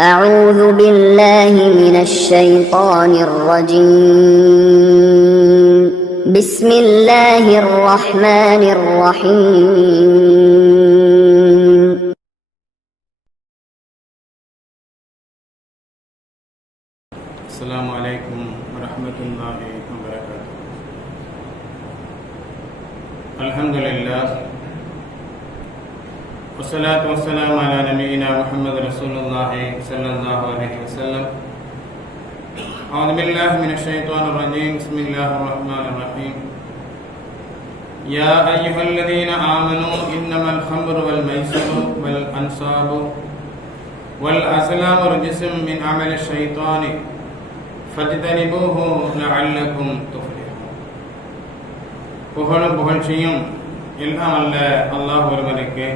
أعوذ بالله من الشيطان الرجيم. بسم الله الرحمن الرحيم. السلام عليكم ورحمة الله وبركاته. الحمد لله. والصلاة والسلام على محمد رسول الله صلى الله عليه وسلم أعوذ بالله من الشيطان الرجيم بسم الله الرحمن الرحيم يا أيها الذين آمنوا إنما الخمر والميسر والأنصاب والأزلام رجس من عمل الشيطان فاجتنبوه لعلكم تفلحون புகழும் புகழ்ச்சியும் எல்லாம் அல்ல அல்லாஹ் ஒருவருக்கு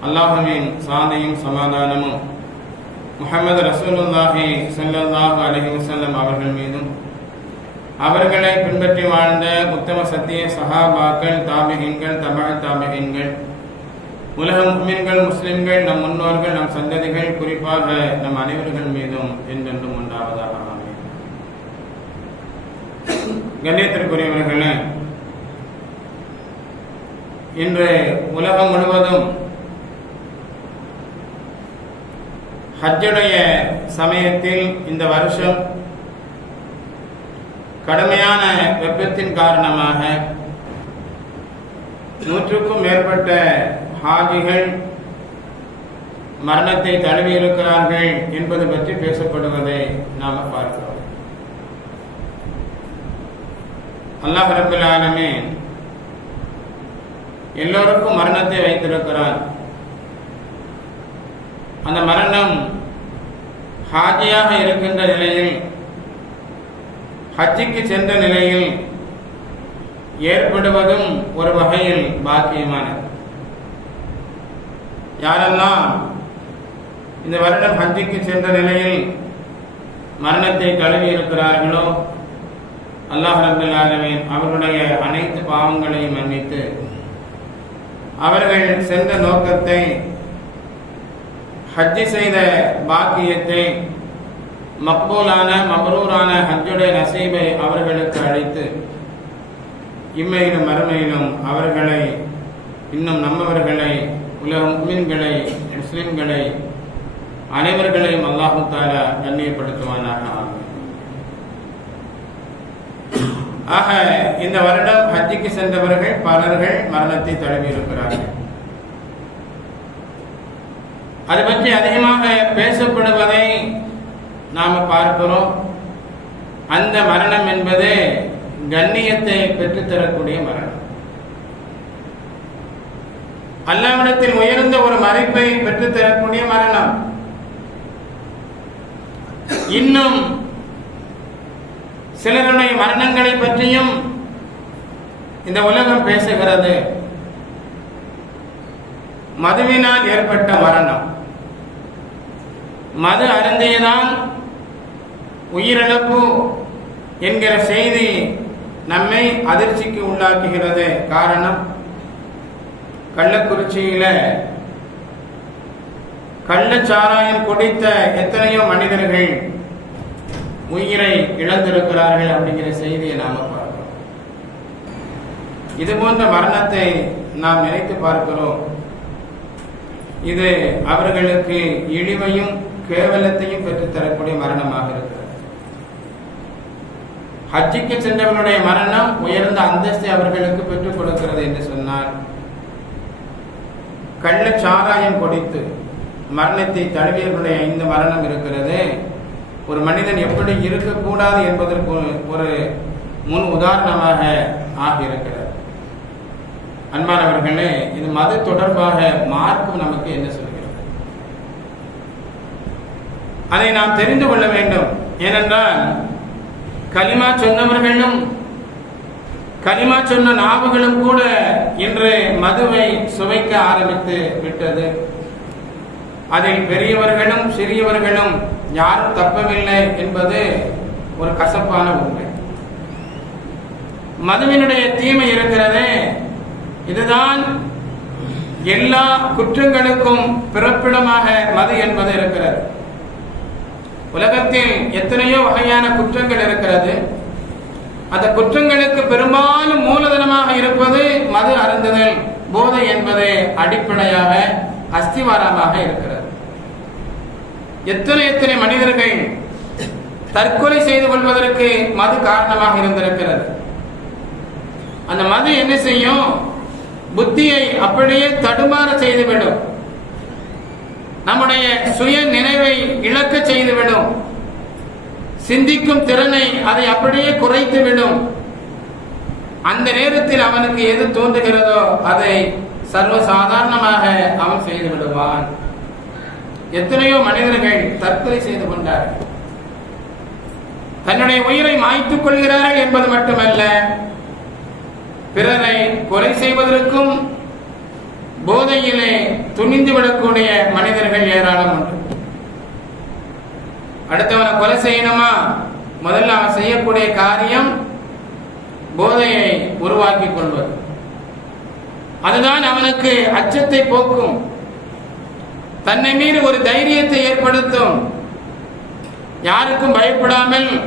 அல்லாஹுவின் சாந்தியும் சமாதானமும் முகமது ரசூலுல்லாஹி சல்லாஹு அலஹி வசல்லம் அவர்கள் மீதும் அவர்களை பின்பற்றி வாழ்ந்த உத்தம சத்திய சஹாபாக்கள் தாபிகின்கள் தமிழ் தாபிகின்கள் உலக முஸ்லிம்கள் முஸ்லிம்கள் நம் முன்னோர்கள் நம் சந்ததிகள் குறிப்பாக நம் அனைவர்கள் மீதும் என்றென்றும் உண்டாவதாக கண்ணியத்திற்குரியவர்களே இன்று உலகம் முழுவதும் ஹஜ்ஜுடைய சமயத்தில் இந்த வருஷம் கடுமையான வெப்பத்தின் காரணமாக நூற்றுக்கும் மேற்பட்ட ஹாஜிகள் மரணத்தை தழுவி இருக்கிறார்கள் என்பது பற்றி பேசப்படுவதை நாம் பார்க்கிறோம். அல்லாஹ் ரபுல்லாலுமே எல்லோருக்கும் மரணத்தை வைத்திருக்கிறார் அந்த மரணம் ஹாஜியாக இருக்கின்ற நிலையில் ஹஜ்ஜிக்கு சென்ற நிலையில் ஏற்படுவதும் ஒரு வகையில் பாக்கியமானது. யாரெல்லாம் இந்த வருடம் ஹஜ்ஜிக்கு சென்ற நிலையில் மரணத்தை கழுவி இருக்கிறார்களோ அல்லாஹ் ரபுல் ஆலமீன் அவர்களுடைய அனைத்து பாவங்களையும் மன்னித்து அவர்கள் சென்ற நோக்கத்தை ஹஜ் செய்த பாக்கியத்தை மக்பூலான மபரூரான ஹஜ்ஜுடைய நசீபை அவர்களுக்கு அழைத்து இம்மையிலும் மறுமையிலும் அவர்களை இன்னும் நம்மவர்களை உலக முஸ்லிம்களை முஸ்லிம்களை அனைவர்களையும் அல்லாஹு தாலா கண்ணியப்படுத்துவானாக. ஆக இந்த வருடம் ஹஜ்ஜிக்கு சென்றவர்கள் பலர்கள் மரணத்தை தழுவியிருக்கிறார்கள். அது பற்றி அதிகமாக பேசப்படுவதை நாம பார்க்கிறோம். அந்த மரணம் என்பது கண்ணியத்தை பெற்றுத்தரக்கூடிய மரணம். அல்லாவிடத்தில் உயர்ந்த ஒரு மறைப்பை பெற்றுத்தரக்கூடிய மரணம். இன்னும் சிலருடைய மரணங்களை பற்றியும் இந்த உலகம் பேசுகிறது. மதுவினால் ஏற்பட்ட மரணம். மது அருந்தியதான் உயிரிழப்பு என்கிற செய்தி நம்மை அதிர்ச்சிக்கு உள்ளாக்குகிறது. காரணம் கள்ளக்குறிச்சியில கள்ளச்சாராயம் குடித்த எத்தனையோ மனிதர்கள் உயிரை இழந்திருக்கிறார்கள் அப்படிங்கிற செய்தியை நாம பார்க்கிறோம். இது போன்ற மரணத்தை நாம் நினைத்து பார்க்கிறோம். இது அவர்களுக்கு இழிவையும் கேவலத்தையும் பெற்றுத்தரக்கூடிய மரணமாக இருக்கிறது. ஹஜ்ஜிக்கு சென்றவனுடைய மரணம் உயர்ந்த அந்தஸ்தை அவர்களுக்கு பெற்றுக் கொடுக்கிறது என்று சொன்னால் கள்ளச்சாராயம் கொடுத்து மரணத்தை தழுவியவர்களுடைய இந்த மரணம் இருக்கிறது. ஒரு மனிதன் எப்படி இருக்கக்கூடாது என்பதற்கு ஒரு முன் உதாரணமாக ஆகியிருக்கிறது. அன்பானவர்களே இது மது தொடர்பாக மார்க்கும் நமக்கு என்ன சொல்ல அதை நாம் தெரிந்து கொள்ள வேண்டும். ஏனென்றால் கலிமா சொன்னவர்களும் கலிமா சொன்ன நாவுகளும் கூட இன்று மதுவை சுவைக்க ஆரம்பித்து விட்டது. அதில் பெரியவர்களும் சிறியவர்களும் யாரும் தப்பவில்லை என்பது ஒரு கசப்பான உண்மை. மதுவினுடைய தீமை இருக்கிறது இதுதான் எல்லா குற்றங்களுக்கும் பிறப்பிடமாக மது என்பது இருக்கிறது. உலகத்தில் எத்தனையோ வகையான குற்றங்கள் இருக்கிறது. அந்த குற்றங்களுக்கு பெரும்பாலும் மூலதனமாக இருப்பது மது அருந்துதல் போதை என்பது அடிப்படையாக அஸ்திவாரமாக இருக்கிறது. எத்தனை எத்தனை மனிதர்கள் தற்கொலை செய்து கொள்வதற்கு மது காரணமாக இருந்திருக்கிறது. அந்த மது என்ன செய்யும்? புத்தியை அப்படியே தடுமாற செய்துவிடும். நம்முடைய சுய நினைவை இழக்க செய்துவிடும். சிந்திக்கும் திறனை அதை அப்படியே குறைத்துவிடும். அந்த நேரத்தில் அவனுக்கு எது தோன்றுகிறதோ அதை சர்வசாதாரணமாக அவன் செய்து விடுவான் எத்தனையோ மனிதர்கள் தற்கொலை செய்து கொண்டார்கள். தன்னுடைய உயிரை மாய்த்துக் கொள்கிறார்கள் என்பது மட்டுமல்ல பிறரை கொலை செய்வதற்கும் போதையிலே துணிந்து விடக்கூடிய மனிதர்கள் ஏராளம் உண்டு. அடுத்தவனை கொலை செய்யணுமா? முதல்ல அவன் செய்யக்கூடிய காரியம் போதையை உருவாக்கி கொள்வது. அதுதான் அவனுக்கு அச்சத்தை போக்கும். தன்னை மீறி ஒரு தைரியத்தை ஏற்படுத்தும். யாருக்கும் பயப்படாமல்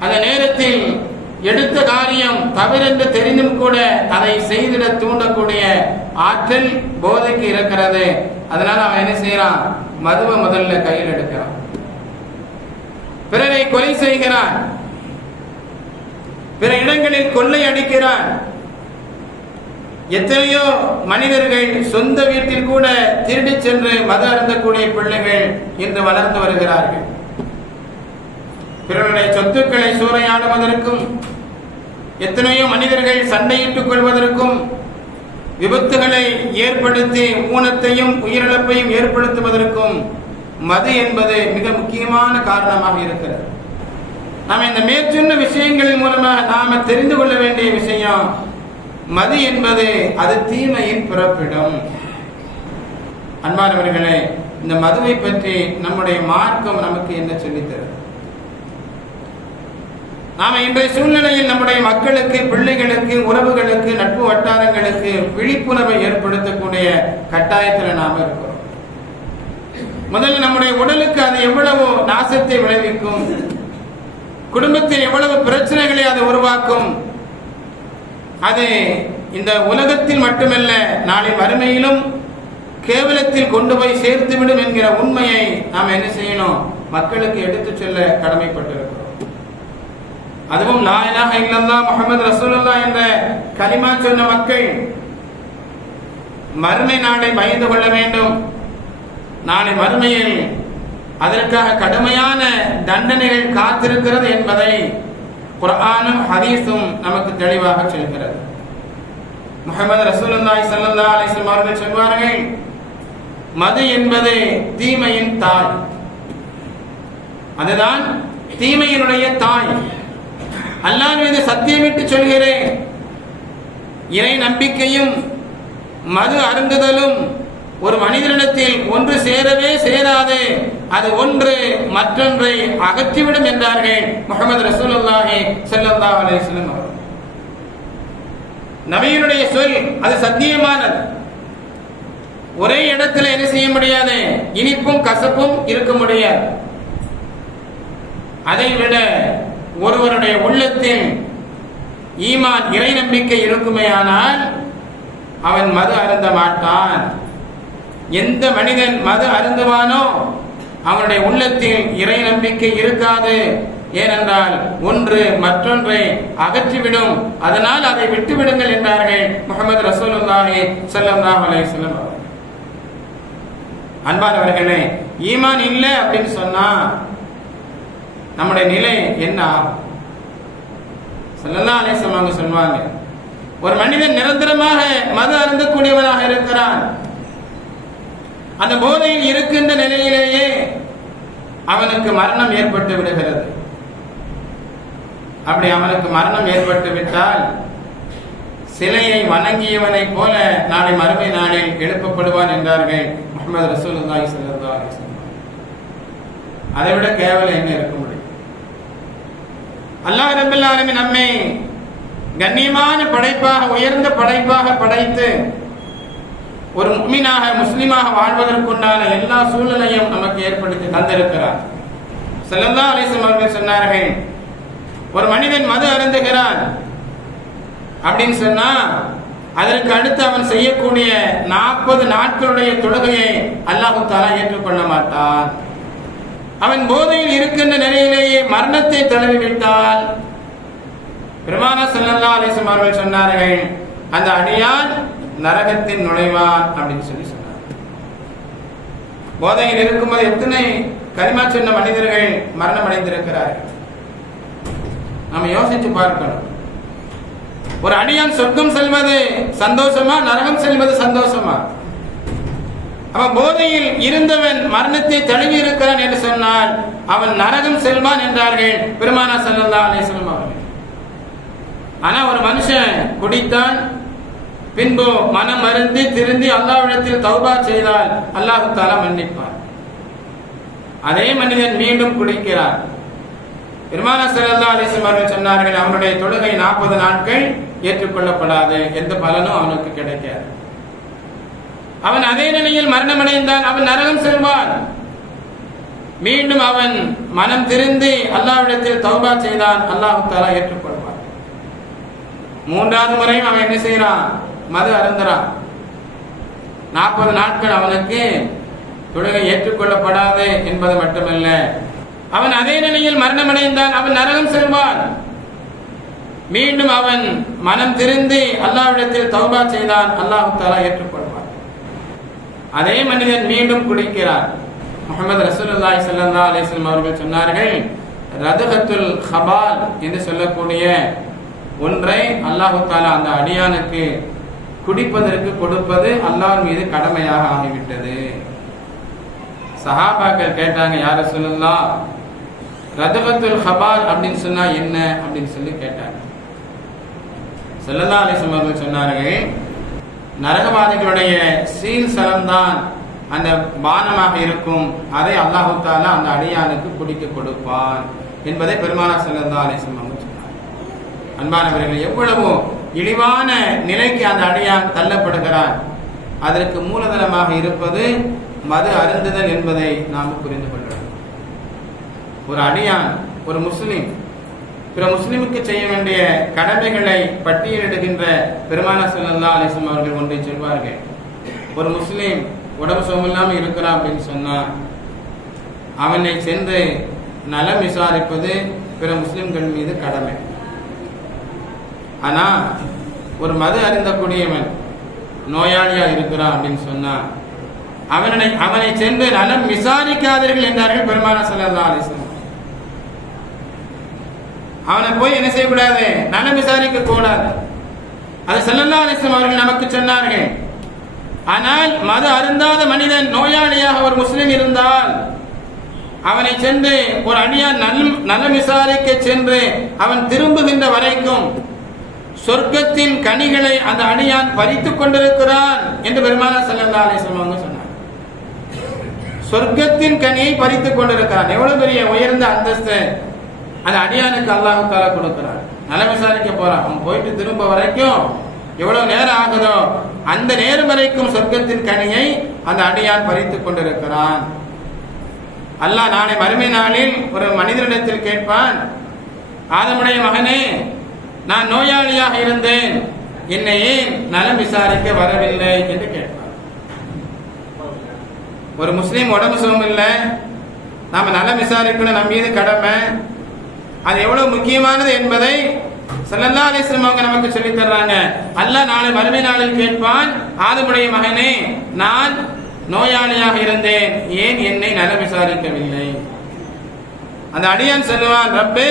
அந்த நேரத்தில் எடுத்த காரியம் தவறென்று தெரிந்தும் கூட அதை செய்திட தூண்டக்கூடிய ஆற்றல் போதைக்கு இருக்கிறது. அதனால அவன் என்ன செய்யறான்? மதுவை முதல்ல கையில் எடுக்கிறான். பிறரை கொலை செய்கிறான். பிற இடங்களில் கொள்ளை அடிக்கிறான். எத்தனையோ மனிதர்கள் சொந்த வீட்டில் கூட திருடி சென்று மது அருந்தக்கூடிய பிள்ளைகள் இன்று வளர்ந்து வருகிறார்கள். பிறருடைய சொத்துக்களை சூறையாடுவதற்கும் எத்தனையோ மனிதர்கள் சண்டையிட்டுக் கொள்வதற்கும் விபத்துகளை ஏற்படுத்தி ஊனத்தையும் உயிரிழப்பையும் ஏற்படுத்துவதற்கும் மது என்பது மிக முக்கியமான காரணமாக இருக்கிறது. நாம் இந்த மேற்சொன்ன விஷயங்களின் மூலமாக நாம தெரிந்து கொள்ள வேண்டிய விஷயம் மது என்பது அது தீமையின் பிறப்பிடம். அன்பானவர்களே இந்த மதுவை பற்றி நம்முடைய மார்க்கம் நமக்கு என்ன சொல்லித்தருது? நாம இன்றைய சூழ்நிலையில் நம்முடைய மக்களுக்கு பிள்ளைகளுக்கு உறவுகளுக்கு நட்பு வட்டாரங்களுக்கு விழிப்புணர்வை ஏற்படுத்தக்கூடிய கட்டாயத்தில் நாம இருக்கிறோம். முதல்ல நம்முடைய உடலுக்கு அது எவ்வளவு நாசத்தை விளைவிக்கும். குடும்பத்தில் எவ்வளவு பிரச்சனைகளை அது உருவாக்கும். அது இந்த உலகத்தில் மட்டுமல்ல நாளை வறுமையிலும் கேவலத்தில் கொண்டு போய் சேர்த்துவிடும் என்கிற உண்மையை நாம் என்ன செய்யணும்? மக்களுக்கு எடுத்துச் சொல்ல கடமைப்பட்டிருக்கிறோம். அதுவும் லா இலாஹ இல்லல்லாஹ் முஹம்மது ரசூலுல்லாஹ் என்ற கலிமா சொன்ன மக்கள் மறுமை நாளை பயந்து கொள்ள வேண்டும். நாளை மறுமையில் அதற்காக கடுமையான தண்டனைகள் காத்திருக்கிறது என்பதை குரானும் ஹதீஸும் நமக்கு தெளிவாக சொல்கிறது. முஹம்மது ரசூலுல்லாஹி ஸல்லல்லாஹு அலைஹி வஸல்லம் அவர்கள் சொல்வார்கள் மது என்பது தீமையின் தாய். அதுதான் தீமையினுடைய தாய். அல்லாஹ் மீது சத்தியமிட்டு சொல்கிறேன். இறை நம்பிக்கையும் மது அருந்துதலும் ஒரு மனிதனிடத்தில் ஒன்று சேரவே சேராது அது ஒன்று மற்றொன்றை அகற்றிவிடும் என்றார்கள் முகமது ரசூலுல்லாஹி ஸல்லல்லாஹு அலைஹி வஸல்லம் அவர்கள். நபியினுடைய சொல் அது சத்தியமானது. ஒரே இடத்துல என்ன செய்ய முடியாது? இனிப்பும் கசப்பும் இருக்க முடியாது. அதை விட ஒருவருடைய உள்ளத்தில் ஈமான் இறை நம்பிக்கை இருக்குமேயானால் அவன் மது அருந்த மாட்டான். எந்த மனிதன் மது அருந்துவானோ அவனுடைய உள்ளத்தில் இறை நம்பிக்கை இருக்காது. ஏனென்றால் ஒன்று மற்றொன்றை அகற்றிவிடும். அதனால் அதை விட்டுவிடுங்கள் என்றார்கள் முகமது ரசூலுல்லாஹி ஸல்லல்லாஹு அலைஹி வஸல்லம் அன்பானவர்களே ஈமான் இல்லை அப்படின்னு சொன்னா நம்முடைய நிலை என்ன? ஆகும் சொல்லலாம் அலைஹி அவங்க சொல்வாங்க ஒரு மனிதன் நிரந்தரமாக மது அருந்தக்கூடியவனாக இருக்கிறான். அந்த போதையில் இருக்கின்ற நிலையிலேயே அவனுக்கு மரணம் ஏற்பட்டு விடுகிறது. அப்படி அவனுக்கு மரணம் ஏற்பட்டு விட்டால் சிலையை வணங்கியவனைப் போல நாளை மறுமை நாளில் எழுப்பப்படுவான் என்றார்கள் முகமது ரசூல் அதை விட கேவலம் என்ன இருக்க முடியும்? அல்லாஹ் ரப்பல் ஆலமீன் நம்மை கண்ணியமான படைப்பாக உயர்ந்த படைப்பாக படைத்து ஒரு முக்மீனாக முஸ்லீமாக வாழ்வதற்குண்டான எல்லா சூழ்நிலையும் நமக்கு ஏற்படுத்தி தந்திருக்கிறார். செல்லந்தா அலிசம் அவர்கள் சொன்னார்கள் ஒரு மனிதன் மது அருந்துகிறான் அப்படின்னு சொன்னா அதற்கு அடுத்து அவன் செய்யக்கூடிய நாற்பது நாட்களுடைய தொழுகையை அல்லாஹு தாலா ஏற்றுக்கொள்ள மாட்டான். அவன் போதையில் இருக்கின்ற நிலையிலேயே மரணத்தை தழுவிவிட்டால் பெருமானா செல்லல்லா அலிஸ்லம் அவர்கள் சொன்னார்கள் அந்த அடியான் நரகத்தின் நுழைவான் அப்படின்னு சொல்லி சொன்னார். போதையில் இருக்கும்போது எத்தனை கரிமா சொன்ன மனிதர்கள் மரணம் அடைந்திருக்கிறார்கள் நம்ம யோசிச்சு பார்க்கணும். ஒரு அடியான் சொர்க்கம் செல்வது சந்தோஷமா நரகம் செல்வது சந்தோஷமா? அவன் போதையில் இருந்தவன் மரணத்தை தழுவி இருக்கிறான் என்று சொன்னால் அவன் நரகம் செல்வான் என்றார்கள் பெருமானா சல்லல்லா அலிஸ்லம் அவர்கள். ஆனா ஒரு மனுஷன் குடித்தான் பின்பு மனம் மருந்து திருந்தி அல்லாவிடத்தில் தௌபா செய்தால் அல்லாஹு தாலா மன்னிப்பான். அதே மனிதன் மீண்டும் குடிக்கிறார் பெருமானா சல்லா அலிஸ்லம் அவர்கள் சொன்னார்கள் அவனுடைய தொழுகை நாற்பது நாட்கள் ஏற்றுக்கொள்ளப்படாது. எந்த பலனும் அவனுக்கு கிடைக்காது. அவன் அதே நிலையில் மரணமடைந்தால் அவன் நரகம் செல்வான். மீண்டும் அவன் மனம் திருந்தி அல்லாவிடத்தில் தௌபா செய்தான். அல்லாஹு தாலா ஏற்றுக்கொள்வான். மூன்றாவது முறையும் அவன் என்ன செய்யறான் மது அருந்துறான். நாற்பது நாட்கள் அவனுக்கு தொழுகை ஏற்றுக்கொள்ளப்படாது என்பது மட்டுமல்ல. அவன் அதே நிலையில் மரணமடைந்தால் அவன் நரகம் செல்வான். மீண்டும் அவன் மனம் திருந்தி அல்லாவிடத்தில் தௌபா செய்தான். அல்லாஹு தாலா ஏற்றுக்கொள்வான். அதே மனிதன் மீண்டும் குடிக்கிறார். முகமது ரசூலுல்லாஹி ஸல்லல்லாஹு அலைஹி வஸல்லம் அவர்கள் சொன்னார்கள் ரதுகத்துல் ஹபால் என்று சொல்லக்கூடிய ஒன்றை அல்லாஹு தாலா அந்த அடியானுக்கு குடிப்பதற்கு கொடுப்பது அல்லாஹ் மீது கடமையாக ஆகிவிட்டது. சஹாபாக்கள் கேட்டாங்க யார சொல்லலாம் ரதகத்துல் ஹபால் அப்படின்னு சொன்னா என்ன? அப்படின்னு சொல்லி கேட்டாங்க. செல்லல்லா அலிஸ்லம் அவர்கள் சொன்னார்கள் நரகவாதிகளுடைய சீல் சலம்தான் அந்த பானமாக இருக்கும். அதை அல்லாஹு தாலா அந்த அடியானுக்கு குடிக்க கொடுப்பான். என்பதை பெருமானா செல்லந்தா அலிஸ்லம் சொன்னார் அன்பானவர்கள் எவ்வளவு இழிவான நிலைக்கு அந்த அடியான் தள்ளப்படுகிறார் அதற்கு மூலதனமாக இருப்பது மது அருந்துதல் என்பதை நாம் புரிந்து கொள்ள ஒரு அடியான் ஒரு முஸ்லீம் பிற முஸ்லிமுக்கு செய்ய வேண்டிய கடமைகளை பட்டியலிடுகின்ற பெருமான செல்லல்லா அலிஸ்லம் அவர்கள் ஒன்றை சொல்வார்கள். ஒரு முஸ்லீம் உடம்பு சுகமில்லாமல் இருக்கிறான் அப்படின்னு சொன்னா அவனை சென்று நலம் விசாரிப்பது பிற முஸ்லிம்கள் மீது கடமை. ஆனா ஒரு மது அருந்தக்கூடியவன் நோயாளியா இருக்கிறான் அப்படின்னு சொன்னா அவனை அவனை சென்று நலம் விசாரிக்காதீர்கள் என்றார்கள் பெருமான செல்லல்லா அலிஸ்லம் அவனை போய் என்ன செய்யக்கூடாது? நலம் விசாரிக்க கூடாது. அது செல்லல்லா அலிஸ்லம் அவர்கள் நமக்கு சொன்னார்கள். ஆனால் மது அருந்தாத மனிதன் நோயாளியாக ஒரு முஸ்லிம் இருந்தால் அவனை சென்று ஒரு அடியான் நலம் நலம் விசாரிக்க சென்று அவன் திரும்புகின்ற வரைக்கும் சொர்க்கத்தின் கனிகளை அந்த அடியான் பறித்துக் கொண்டிருக்கிறான் என்று பெருமானா செல்லல்லா அலிஸ்லம் அவங்க சொன்னார் சொர்க்கத்தின் கனியை பறித்துக் கொண்டிருக்கிறான். எவ்வளவு பெரிய உயர்ந்த அந்தஸ்து. அந்த அடியானுக்கு அல்லாஹு தாலா கொடுக்கிறான். நலம் விசாரிக்க போறான். அவன் போயிட்டு திரும்ப வரைக்கும் எவ்வளவு நேரம் ஆகுதோ அந்த நேரம் வரைக்கும் சொர்க்கத்தின் கனியை அந்த அடியான் பறித்துக் கொண்டிருக்கிறான். அல்லாஹ் நாளை மறுமை நாளில் ஒரு மனிதனிடத்தில் கேட்பான் ஆதமுடைய மகனே நான் நோயாளியாக இருந்தேன். என்னை ஏன் நலம் விசாரிக்க வரவில்லை? என்று கேட்பான். ஒரு முஸ்லீம் உடம்பு சுகம் இல்லை. நாம நலம் விசாரிக்கணும் நம்ம மீது கடமை. அது எவ்வளவு முக்கியமானது என்பதை சல்லல்லா அலிஸ்லம் அவங்க நமக்கு சொல்லி தர்றாங்க. அல்ல நாளை வறுமை நாளில் கேட்பான் ஆதமுடைய மகனே நான் நோயாளியாக இருந்தேன் ஏன் என்னை நலம் விசாரிக்கவில்லை? அந்த அடியான் சொல்லுவான் ரப்பே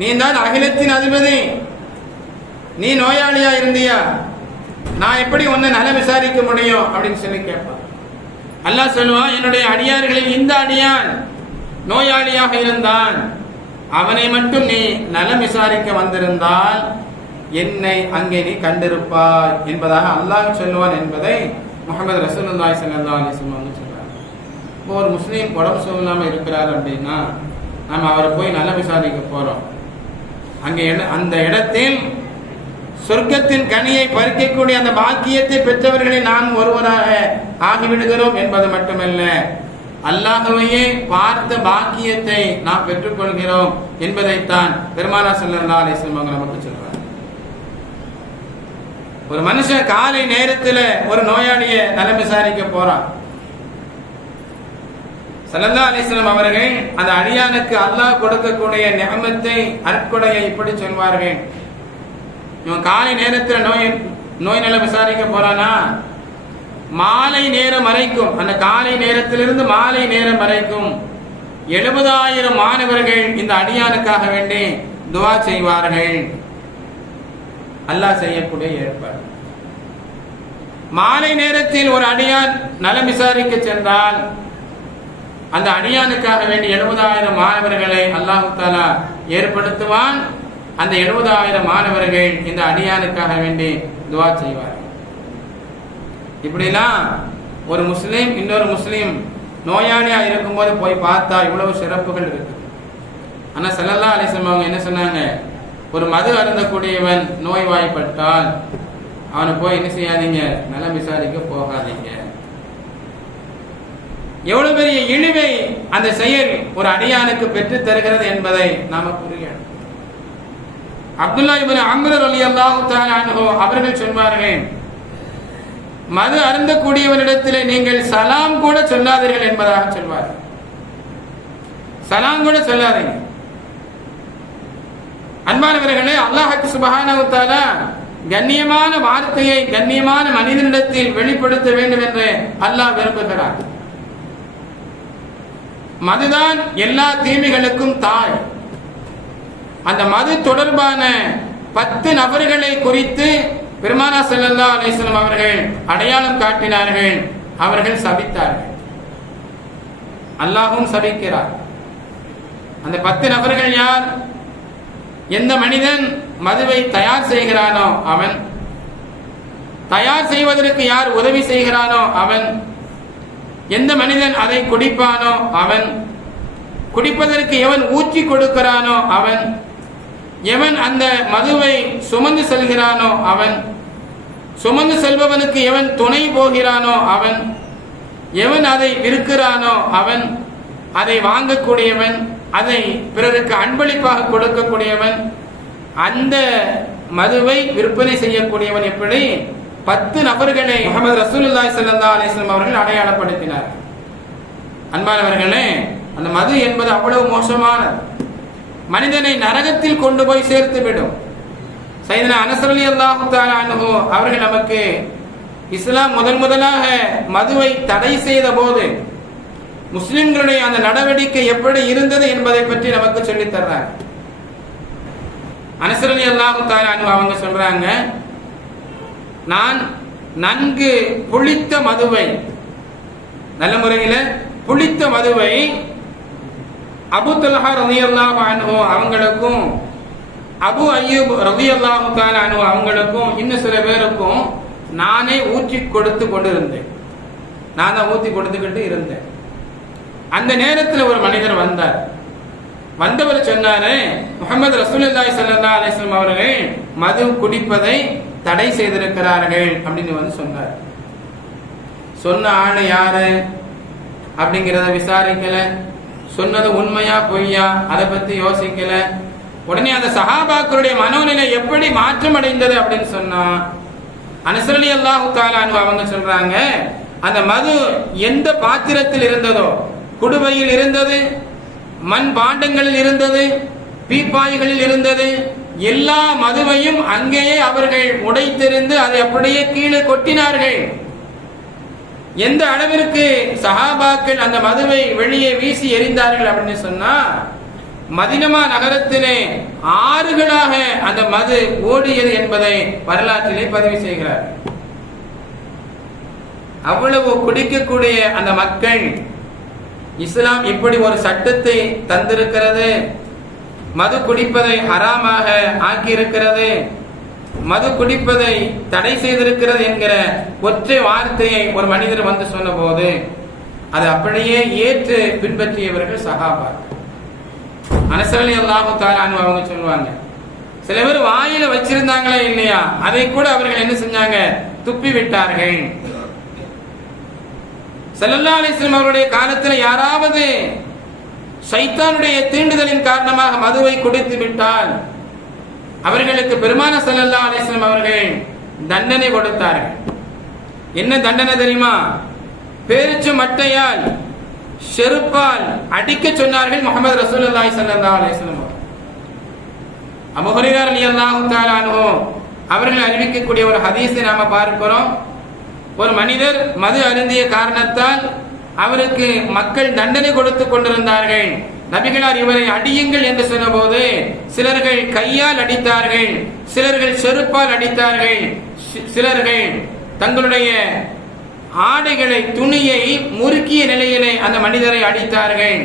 நீ தான் அகிலத்தின் அதிபதி. நீ நோயாளியா இருந்தியா? நான் எப்படி உன்னை நலம் விசாரிக்க முடியும்? அப்படின்னு சொல்லி கேட்பான். அல்லாஹ் சொல்லுவான் என்னுடைய அடியார்களில் இந்த அடியான் நோயாளியாக இருந்தான். அவனை மட்டும் நீ நலம் விசாரிக்க வந்திருந்தால் என்னை அங்கே நீ கண்டிருப்பாய் என்பதாக அல்லாஹ் சொல்லுவான் என்பதை முகமது ரசூலுல்லாஹி ஸல்லல்லாஹு அலைஹி வஸல்லம் வந்து சொல்றாங்க. இப்போ ஒரு முஸ்லீம் உடம்பு சுகமில்லாமல் இருக்கிறார் அப்படின்னா நம்ம அவரை போய் நல்ல விசாரிக்க போறோம். அங்கே அந்த இடத்தில் சொர்க்கத்தின் கனியை பறிக்கக்கூடிய அந்த பாக்கியத்தை பெற்றவர்களை நாம் ஒருவராக ஆகிவிடுகிறோம் என்பது மட்டுமல்ல. அல்லாஹவையே பார்த்த பாக்கியத்தை நாம் பெற்றுக்கொள்கிறோம் என்பதைத்தான் பெருமானா சல்லா அலிஸ்லம் அவங்க நமக்கு சொல்றாங்க. ஒரு மனுஷன் காலை நேரத்தில் ஒரு நோயாளிய நலம் விசாரிக்க போறான். சலந்தா அலிஸ்லாம் அவர்கள் அந்த அடியானுக்கு அல்லாஹ் கொடுக்கக்கூடிய நியமத்தை அற்கொடையை இப்படி சொல்வார்கள். இவன் காலை நேரத்தில் நோய் நோய் நலம் விசாரிக்க போறானா? மாலை நேரம் வரைக்கும் அந்த காலை நேரத்திலிருந்து மாலை நேரம் வரைக்கும் எழுபதாயிரம் மாணவர்கள் இந்த அடியானுக்காக வேண்டி துவா செய்வார்கள். அல்லாஹ் செய்யக்கூடிய ஏற்பாடு. மாலை நேரத்தில் ஒரு அடியான் நலம் விசாரிக்க சென்றால் அந்த அடியானுக்காக வேண்டி எழுபதாயிரம் மாணவர்களை அல்லாஹு தாலா ஏற்படுத்துவான். அந்த எழுபதாயிரம் மாணவர்கள் இந்த அடியானுக்காக வேண்டி துவா செய்வார் இப்படிலாம் ஒரு முஸ்லீம் இன்னொரு முஸ்லீம் நோயாளியா இருக்கும்போது போய் பார்த்தா இவ்வளவு சிறப்புகள் இருக்கு. ஆனா செல்லல்லா அலிஸ்லாம் அவங்க என்ன சொன்னாங்க? ஒரு மது அருந்தக்கூடியவன் நோய்வாய்ப்பட்டால் அவனை போய் என்ன செய்யாதீங்க? நலம் விசாரிக்க போகாதீங்க. எவ்வளவு பெரிய இழிவை அந்த செயல் ஒரு அடியானுக்கு பெற்று தருகிறது என்பதை நாம புரியணும். அப்துல்லா இபின் அம்ரர் அலி அல்லாஹு அவர்கள் சொல்வார்கள் மது அருந்தக்கூடியவனிடத்திலே நீங்கள் சலாம் கூட சொல்லாதீர்கள் என்பதாக சொல்வார். சலாம் கூட சொல்லாதீங்க. அன்பானவர்களே அல்லாஹுக்கு சுபஹானவுத்தால கண்ணியமான வார்த்தையை கண்ணியமான மனிதனிடத்தில் வெளிப்படுத்த வேண்டும் என்று அல்லாஹ் விரும்புகிறார். மதுதான் எல்லா தீமைகளுக்கும் தாய். அந்த மது தொடர்பான பத்து நபர்களை குறித்து பெருமானா செல்லல்லா அலிஸ்லாம் அவர்கள் அடையாளம் காட்டினார்கள். அவர்கள் சபித்தார்கள். அல்லாஹும் சபிக்கிறார். அந்த பத்து நபர்கள் யார்? எந்த மனிதன் மதுவை தயார் செய்கிறானோ அவன். தயார் செய்வதற்கு யார் உதவி செய்கிறானோ அவன். எந்த மனிதன் அதை குடிப்பானோ அவன். குடிப்பதற்கு எவன் ஊற்றி கொடுக்கிறானோ அவன். எவன் அந்த மதுவை சுமந்து செல்கிறானோ அவன் சுமந்து செல்பவனுக்கு எவன் துணை போகிறானோ அவன் எவன் அதை விற்கிறானோ அவன் அதை வாங்கக்கூடியவன் அதை பிறருக்கு அன்பளிப்பாக கொடுக்கக்கூடியவன் அந்த மதுவை விற்பனை செய்யக்கூடியவன் எப்படி? பத்து நபர்களை முகமது ரசூலுல்லாய் சல்லா அலிஸ்லாம் அவர்கள் அடையாளப்படுத்தினார் அன்பானவர்களே அந்த மது என்பது அவ்வளவு மோசமானது. மனிதனை நரகத்தில் கொண்டு போய் சேர்த்து விடும். சைதனா அனசரலி அல்லாஹு அவர்கள் நமக்கு இஸ்லாம் முதன் முதலாக மதுவை தடை செய்த போது முஸ்லிம்களுடைய அந்த நடவடிக்கை எப்படி இருந்தது என்பதை பற்றி நமக்கு சொல்லித் தர்றாங்க அனசரலி அல்லாஹு அவங்க சொல்றாங்க நான் நன்கு புளித்த மதுவை நல்ல முறையில் புளித்த மதுவை அபு தல்ஹா அல்லாஹ் அன்ஹு அவங்களுக்கும் அபு அய்யூப் ரலியல்லாஹு தஆலா அன்ஹு அவங்களுக்கும் இன்னும் சில பேருக்கும் நானே ஊற்றி கொடுத்து கொண்டிருந்தேன். நான் தான் ஊற்றி கொடுத்துக்கிட்டு இருந்தேன். அந்த நேரத்தில் ஒரு மனிதர் வந்தார். வந்தவர் சொன்னாரு முகமது ரசூலுல்லாஹி ஸல்லல்லாஹு அலைஹி வஸல்லம் அவர்கள் மது குடிப்பதை தடை செய்திருக்கிறார்கள் அப்படின்னு வந்து சொன்னார். சொன்ன ஆளு யாரு? அப்படிங்கிறத விசாரிக்கல. சொன்னது உண்மையா பொய்யா? அதை பத்தி யோசிக்கல. உடனே அந்த சஹாபாக்களுடைய மனோநிலை எப்படி மாற்றம் அடைந்தது அப்படின்னு சொன்னா அனுசரணி அல்லாஹு தாலானு அவங்க சொல்றாங்க அந்த மது எந்த பாத்திரத்தில் இருந்ததோ குடுவையில் இருந்தது மண் பாண்டங்களில் இருந்தது பீப்பாய்களில் இருந்தது எல்லா மதுவையும் அங்கேயே அவர்கள் உடைத்திருந்து அதை அப்படியே கீழே கொட்டினார்கள். எந்த அளவிற்கு சஹாபாக்கள் அந்த மதுவை வெளியே வீசி எறிந்தார்கள் அப்படின்னு சொன்னா மதினமா நகரத்திலே ஆறுகளாக அந்த மது ஓடியது என்பதை வரலாற்றிலே பதிவு செய்கிறார். அவ்வளவு குடிக்கக்கூடிய அந்த மக்கள் இஸ்லாம் இப்படி ஒரு சட்டத்தை தந்திருக்கிறது மது குடிப்பதை ஹராமாக ஆக்கியிருக்கிறது மது குடிப்பதை தடை செய்திருக்கிறது என்கிற ஒற்றை வார்த்தையை ஒரு மனிதர் வந்து சொன்ன போது அதை அப்படியே ஏற்று பின்பற்றியவர்கள் சகாபார் மனசலி அல்லாஹு தாலானு அவங்க சொல்லுவாங்க சில பேர் வாயில வச்சிருந்தாங்களே இல்லையா? அதை கூட அவர்கள் என்ன செஞ்சாங்க? துப்பி விட்டார்கள். செல்லல்லா அலிஸ்லம் அவருடைய காலத்துல யாராவது சைத்தானுடைய தீண்டுதலின் காரணமாக மதுவை குடித்து விட்டால் அவர்களுக்கு பெருமான செல்லல்லா அலைஹி அவர்கள் தண்டனை கொடுத்தார்கள். என்ன தண்டனை தெரியுமா? பேரிச்சு மட்டையால் செருப்பால் அடிக்க சொன்னார்கள் முகமது ரசூலுல்லாஹி ஸல்லல்லாஹு அலைஹி வஸல்லம் அபூ ஹுரைரா ரலியல்லாஹு தஆலா அன்ஹு அவர்கள் அறிவிக்கக்கூடிய ஒரு ஹதீஸை நாம பார்க்கிறோம். ஒரு மனிதர் மது அருந்திய காரணத்தால் அவருக்கு மக்கள் தண்டனை கொடுத்து கொண்டிருந்தார்கள். நபிகளார் இவரை அடியுங்கள் என்று சொன்னபோது சிலர்கள் கையால் அடித்தார்கள் சிலர்கள் செருப்பால் அடித்தார்கள் சிலர்கள் தங்களுடைய ஆடைகளை துணியை முறுக்கிய நிலையிலே அந்த மனிதரை அடித்தார்கள்.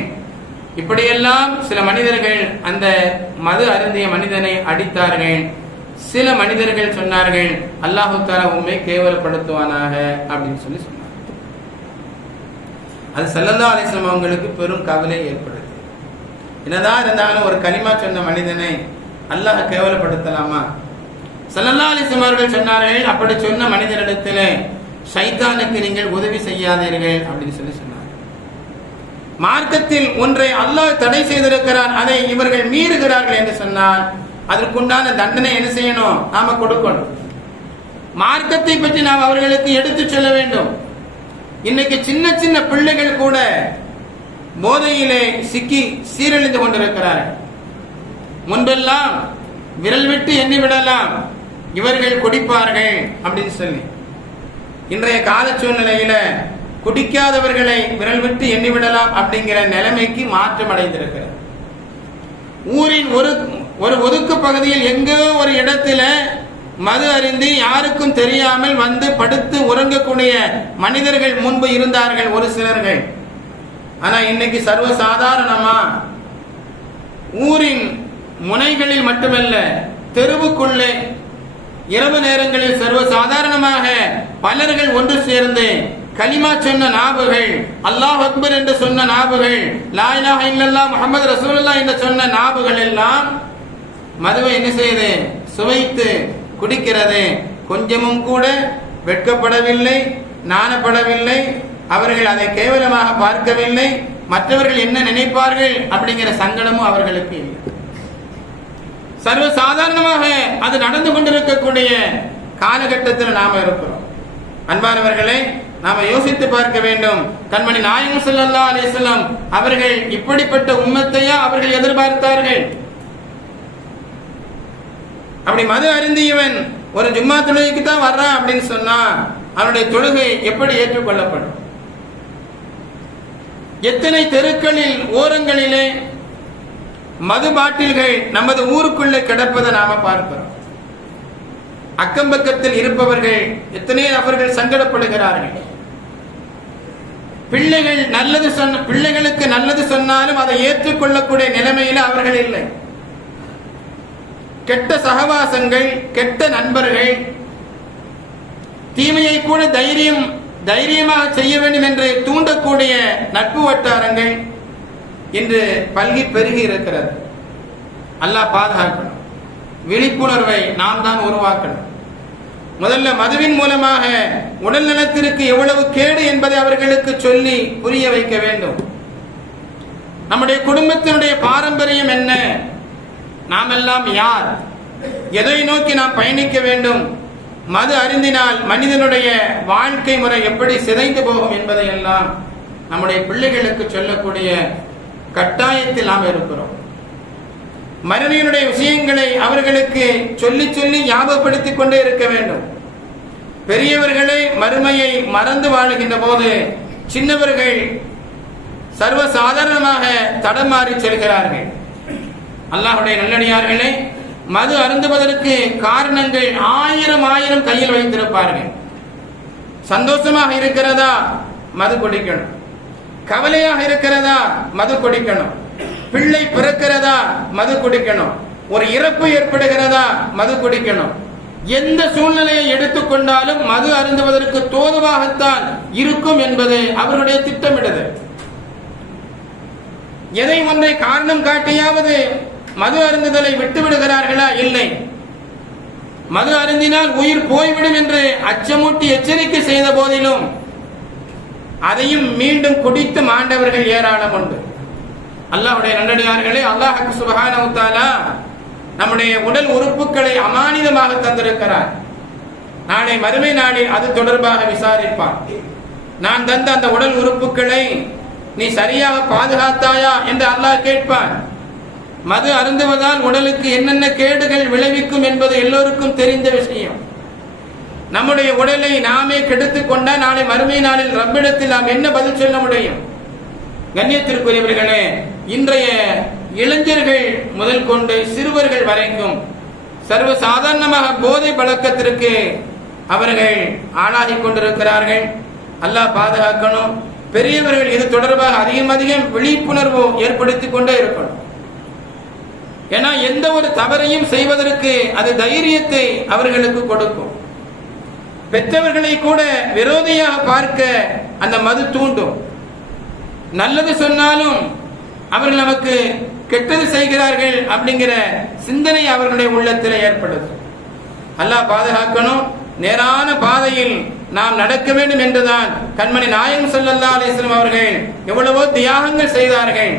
இப்படியெல்லாம் சில மனிதர்கள் அந்த மது அருந்திய மனிதனை அடித்தார்கள். சில மனிதர்கள் சொன்னார்கள் அல்லாஹு தாலா உண்மை கேவலப்படுத்துவானாக அப்படின்னு சொல்லி சொன்னார் அது சல்லல்லா அலிஸ்லாம் அவங்களுக்கு பெரும் கவலை ஏற்படுது. என்னதான் இருந்தாலும் ஒரு கலிமா சொன்ன மனிதனை அல்லாஹ் கேவலப்படுத்தலாமா? சல்லல்லா அலிஸ்லாம் அவர்கள் சொன்னார்கள் அப்படி சொன்ன மனிதரிடத்தில் சைத்தானுக்கு நீங்கள் உதவி செய்யாதீர்கள் அப்படின்னு சொல்லி சொன்னார் மார்க்கத்தில் ஒன்றை அல்லாஹ் தடை செய்திருக்கிறான் அதை இவர்கள் மீறுகிறார்கள் என்று சொன்னால் அதற்குண்டான தண்டனை என்ன செய்யணும்? நாம கொடுக்கணும். மார்க்கத்தை பற்றி நாம் அவர்களுக்கு எடுத்துச் சொல்ல வேண்டும். இன்னைக்கு சின்ன சின்ன பிள்ளைகள் கூட போதையிலே சிக்கி சீரழிந்து கொண்டிருக்கிறார்கள் முன்பெல்லாம் விரல் விட்டு எண்ணி விடலாம். இவர்கள் குடிப்பார்கள் அப்படின்னு சொல்லி. இன்றைய கால சூழ்நிலையில குடிக்காதவர்களை விரல் விட்டு எண்ணிவிடலாம் அப்படிங்கிற நிலைமைக்கு மாற்றம் அடைந்திருக்கிறது. ஊரின் ஒரு ஒரு ஒதுக்கு பகுதியில் எங்கோ ஒரு இடத்துல மது அருந்தி யாருக்கும் தெரியாமல் வந்து படுத்து உறங்கக்கூடிய மனிதர்கள் முன்பு இருந்தார்கள் ஒரு சிலர்கள். ஆனா இன்னைக்கு சர்வ சாதாரணமா ஊரின் முனைகளில் மட்டுமல்ல தெருவுக்குள்ளே இரவு நேரங்களில் சர்வ சாதாரணமாக பலர்கள் ஒன்று சேர்ந்து கலிமா சொன்ன நாவுகள் அல்லாஹ் அக்பர் என்று சொன்ன நாவுகள் லா இல்லல்லா முகமது ரசூல்லா என்று சொன்ன நாவுகள் எல்லாம் மதுவை என்ன செய்யுது? சுவைத்து குடிக்கிறது. கொஞ்சமும் கூட வெட்கப்படவில்லை நாணப்படவில்லை அவர்கள் அதை கேவலமாக பார்க்கவில்லை. மற்றவர்கள் என்ன நினைப்பார்கள் அப்படிங்கிற சங்கடமும் அவர்களுக்கு இல்லை. சர்வ சாதாரணமாக அது நடந்து கொண்டிருக்கக்கூடிய காலகட்டத்தில் நாம இருக்கிறோம். அன்பானவர்களை நாம யோசித்து பார்க்க வேண்டும். கண்மணி நாயகம் செல்லல்லா அலைஹி அவர்கள் இப்படிப்பட்ட உண்மத்தையா அவர்கள் எதிர்பார்த்தார்கள்? அப்படி மது அருந்தியவன் ஒரு ஜும்மா தொழுகைக்கு தான் வர்றான் அப்படின்னு சொன்னா அவனுடைய தொழுகை எப்படி ஏற்றுக்கொள்ளப்படும்? எத்தனை தெருக்களில் ஓரங்களிலே மது பாட்டில்கள் நமது ஊருக்குள்ளே கிடப்பதை நாம பார்க்கிறோம். அக்கம் பக்கத்தில் இருப்பவர்கள் எத்தனை அவர்கள் சங்கடப்படுகிறார்கள். பிள்ளைகள் நல்லது சொன்ன பிள்ளைகளுக்கு நல்லது சொன்னாலும் அதை ஏற்றுக்கொள்ளக்கூடிய நிலைமையில அவர்கள் இல்லை. கெட்ட சகவாசங்கள் கெட்ட நண்பர்கள் தீமையை கூட தைரியம் தைரியமாக செய்ய வேண்டும் என்று தூண்டக்கூடிய நட்பு வட்டாரங்கள் இன்று பல்கி பெருகி இருக்கிறது. அல்லாஹ் பாதுகாக்கணும். விழிப்புணர்வை நாம் தான் உருவாக்கணும். முதல்ல மதுவின் மூலமாக உடல் நலத்திற்கு எவ்வளவு கேடு என்பதை அவர்களுக்கு சொல்லி புரிய வைக்க வேண்டும். நம்முடைய குடும்பத்தினுடைய பாரம்பரியம் என்ன? நாம் எல்லாம் யார்? எதை நோக்கி நாம் பயணிக்க வேண்டும்? மது அருந்தினால் மனிதனுடைய வாழ்க்கை முறை எப்படி சிதைந்து போகும் என்பதை எல்லாம் நம்முடைய பிள்ளைகளுக்கு சொல்லக்கூடிய கட்டாயத்தில் நாம் இருக்கிறோம். மனைவியினுடைய விஷயங்களை அவர்களுக்கு சொல்லி சொல்லி ஞாபகப்படுத்திக் கொண்டே இருக்க வேண்டும். பெரியவர்களே மறுமையை மறந்து வாழுகின்ற போது சின்னவர்கள் சர்வ சாதாரணமாக தடமாறி செல்கிறார்கள். அல்லாஹுடைய நல்லடியார்களே மது அருந்துவதற்கு காரணங்கள் ஆயிரம் ஆயிரம் கையில் வைத்திருப்பார்கள். சந்தோஷமாக இருக்கிறதா? மது குடிக்கணும். கவலையாக இருக்கிறதா? மது குடிக்கணும். பிள்ளை பிறக்கிறதா? மது குடிக்கணும். ஒரு இறப்பு ஏற்படுகிறதா? மது குடிக்கணும். எந்த சூழ்நிலையை எடுத்துக்கொண்டாலும் மது அருந்துவதற்கு தோதுவாகத்தான் இருக்கும் என்பது அவருடைய திட்டமிடுதல். எதை ஒன்றை காரணம் காட்டியாவது மது அருந்துதலை விட்டு விடுகிறார்களா இல்லை. மது அருந்தினால் உயிர் போய்விடும் என்று அச்சமூட்டி எச்சரிக்கை செய்த போதிலும் அதையும் மீண்டும் குடித்து மாண்டவர்கள் ஏராளம் உண்டு. அல்லாஹுடைய நல்லடியார்களே அல்லாஹ் சுபகானவுத்தாலா நம்முடைய உடல் உறுப்புகளை அமானிதமாக தந்திருக்கிறார். நாளை மறுமை நாளில் அது தொடர்பாக விசாரிப்பான் நான் தந்த அந்த உடல் உறுப்புகளை நீ சரியாக பாதுகாத்தாயா? என்று அல்லாஹ் கேட்பான். மது அருந்துவதால் உடலுக்கு என்னென்ன கேடுகள் விளைவிக்கும் என்பது எல்லோருக்கும் தெரிந்த விஷயம். நம்முடைய உடலை நாமே கெடுத்துக் கொண்டால் நாளை மறுமை நாளில் ரப்பிடத்தில் நாம் என்ன பதில் சொல்ல முடியும்? கண்ணியத்திற்குரியவர்களே இன்றைய இளைஞர்கள் முதல் கொண்டு சிறுவர்கள் வரைக்கும் சர்வ சாதாரணமாக போதை பழக்கத்திற்கு அவர்கள் ஆளாகி கொண்டிருக்கிறார்கள். அல்லாஹ் பாதுகாக்கணும். பெரியவர்கள் இது தொடர்பாக அதிகம் அதிகம் விழிப்புணர்வு ஏற்படுத்திக் கொண்டே இருக்கணும். ஏன்னா எந்த ஒரு தவறையும் செய்வதற்கு அது தைரியத்தை அவர்களுக்கு கொடுக்கும். பெற்றவர்களை கூட விரோதியாக பார்க்க அந்த மது தூண்டும். நல்லது சொன்னாலும் அவர்கள் நமக்கு கெட்டது செய்கிறார்கள் அப்படிங்கிற சிந்தனை அவர்களுடைய உள்ளத்தில் ஏற்படுது. அல்லாஹ் பாதுகாக்கணும். நேரான பாதையில் நாம் நடக்க வேண்டும் என்றுதான் கண்மணி நாயகம் சொல்லல்லா அலைஹி அவர்கள் எவ்வளவோ தியாகங்கள் செய்தார்கள்.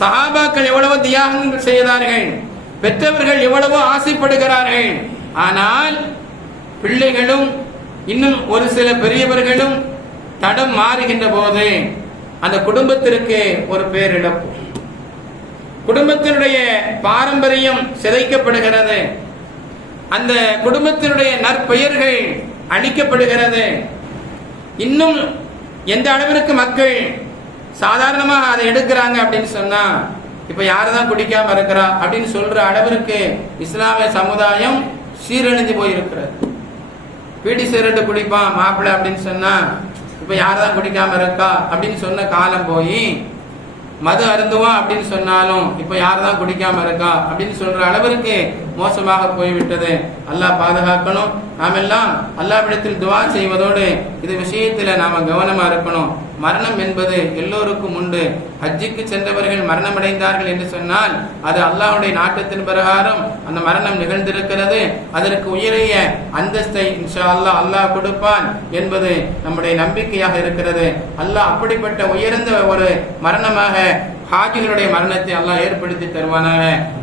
சஹாபாக்கள் எவ்வளவு தியாகங்கள் செய்தார்கள் பெற்றவர்கள் எவ்வளவோ ஆசைப்படுகிறார்கள். ஆனால் பிள்ளைகளும் இன்னும் ஒரு சில பெரியவர்களும் தடம் மாறுகின்ற போது அந்த குடும்பத்திற்கு ஒரு பேரிழப்பு. குடும்பத்தினுடைய பாரம்பரியம் சிதைக்கப்படுகிறது. அந்த குடும்பத்தினுடைய நற்பெயர்கள் அழிக்கப்படுகிறது. இன்னும் எந்த அளவிற்கு மக்கள் சாதாரணமாக அதை எடுக்கிறாங்க அப்படின்னு சொன்னா இப்ப யாருதான் குடிக்காம இருக்கிறா அப்படின்னு சொல்ற அளவிற்கு இஸ்லாமிய சமுதாயம் சீரழிஞ்சு போயிருக்கிறது. பீடி சிகரெட்டு குடிப்பான் மாப்பிள்ளை அப்படின்னு சொன்னா இப்ப யாரதான் குடிக்காம இருக்கா அப்படின்னு சொன்ன காலம் போய் மது அருந்துவான் அப்படின்னு சொன்னாலும் இப்ப யாரதான் குடிக்காம இருக்கா அப்படின்னு சொல்ற அளவிற்கு மோசமாக போய்விட்டது. அல்லாஹ் பாதுகாக்கணும். நாம் எல்லாம் அல்லாவிடத்தில் துவா செய்வதோடு இது விஷயத்துல நாம கவனமா இருக்கணும். மரணம் என்பது எல்லோருக்கும் உண்டு. ஹஜ்ஜுக்கு சென்றவர்கள் மரணம் அடைந்தார்கள் என்று சொன்னால் அது அல்லாஹ்வுடைய நாட்டத்தின் பிரகாரம் அந்த மரணம் நிகழ்ந்திருக்கிறது. அதற்கு உயரிய அந்தஸ்தை இன்ஷா அல்லாஹ் அல்லாஹ் கொடுப்பான் என்பது நம்முடைய நம்பிக்கையாக இருக்கிறது. அல்லாஹ் அப்படிப்பட்ட உயர்ந்த ஒரு மரணமாக ஹாஜிகளுடைய மரணத்தை அல்லாஹ் ஏற்படுத்தி தருவானாக.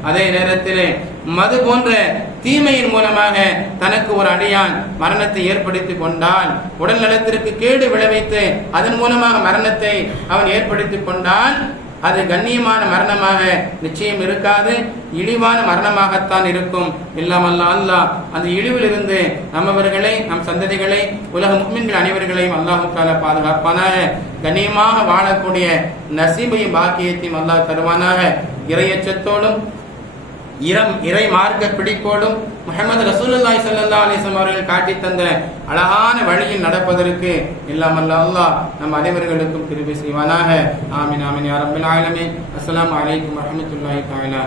அதே நேரத்திலே மது போன்ற தீமையின் மூலமாக தனக்கு ஒரு அடியான் மரணத்தை ஏற்படுத்தி கொண்டால் உடல் நலத்திற்கு கேடு விளைவித்து அதன் மூலமாக மரணத்தை அவன் ஏற்படுத்தி கொண்டால் அது கண்ணியமான மரணமாக நிச்சயம் இருக்காது. இழிவான மரணமாகத்தான் இருக்கும். இல்லாமல்ல அல்லாஹ் அந்த இழிவிலிருந்து நம்மவர்களை நம் சந்ததிகளை உலக முக்மின்கள் அனைவர்களையும் அல்லாஹுக்கால பாதுகாப்பானாக. கண்ணியமாக வாழக்கூடிய நசீபையும் பாக்கியத்தையும் அல்லாஹ் தருவானாக. இறையச்சத்தோடும் இரம் இறை மார்க்க பிடிக்கோடும் முகமது ரசூலுல்லாய் சல்லா அலிசம் அவர்கள் காட்டி தந்த அழகான வழியில் நடப்பதற்கு இல்லாமல்ல அல்லாஹ் நம் அனைவர்களுக்கும் திருப்பி செய்வானாக. ஆமின் ஆமின் யா ரப்பல் அஸ்லாம் அஸ்ஸலாமு அலைக்கும் வரஹ்மத்துல்லாஹி தஆலா